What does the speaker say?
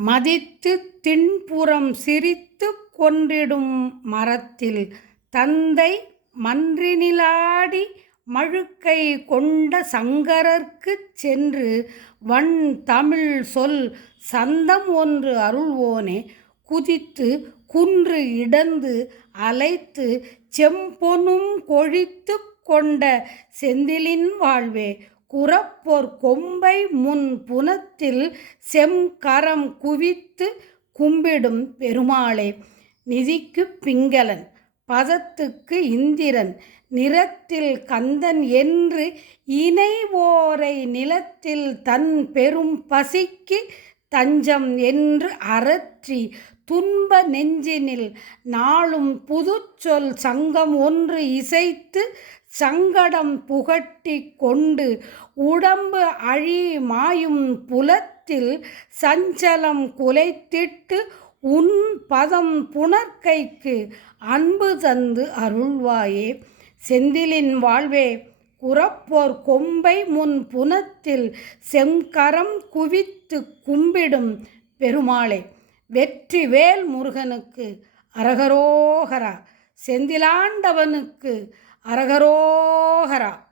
மதித்து திண்புறம் சிரித்து கொன்றிடும் மரத்தில் தந்தை மன்றினிலாடி மழுக்கை கொண்ட சங்கரர்க்குச் சென்று வண் தமிழ் சொல் சந்தம் ஒன்று அருள்வோனே. குதித்து குன்று இடந்து அலைத்து செம்பொனும் கொழித்து கொண்ட செந்திலின் வாழ்வே. குரப்பொர் கொம்பை முன் புனத்தில் செம்கரம் குவித்து கும்பிடும் பெருமாளே. நிதிக்குப் பிங்களன் பதத்துக்கு இந்திரன் நிறத்தில் கந்தன் என்று இணைவோரை நிலத்தில் தன் பெரும் பசிக்கு தஞ்சம் என்று அரற்றி துன்ப நெஞ்சினில் நாளும் புதுச்சொல் சங்கம் ஒன்று இசைத்து சங்கடம் புகட்டி கொண்டு உடம்பு அழி மாயும் புலத்தில் சஞ்சலம் குலைத்திட்டு உன் பதம் புணர்க்கைக்கு அன்பு தந்து அருள்வாயே. செந்திலின் வாழ்வே. குரப்போர் கொம்பை முன் புனத்தில் செம்கரம் குவித்து கும்பிடும் பெருமாளே. வெற்றி வேல் முருகனுக்கு அரகரோகரா. செந்திலாண்டவனுக்கு அரகரோகரா.